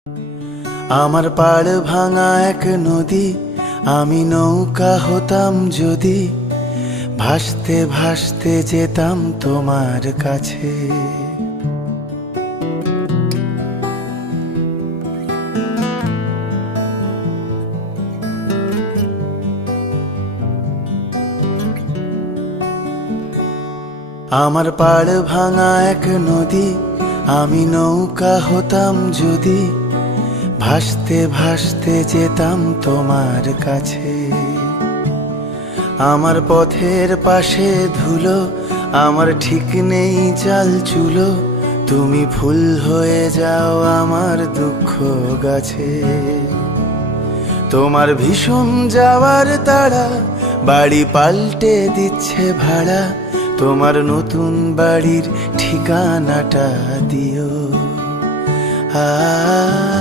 আমার পাড় ভাঙা এক নদী, আমি নৌকা হতাম যদি, ভাসতে ভাসতে যেতাম তোমার কাছে। আমার পাড় ভাঙা এক নদী, আমি নৌকা হতাম যদি, ভাসতে ভাসতে যেতাম তোমার কাছে। আমার পথের পাশে ধুলো, আমার ঠিক নেই চাল চুলো, তুমি ফুল হয়ে যাও আমার দুঃখ গাছে। তোমার ভীষণ যাওয়ার তাড়া, বাড়ি পাল্টে দিচ্ছে ভাড়া, তোমার নতুন বাড়ির ঠিকানাটা দিও।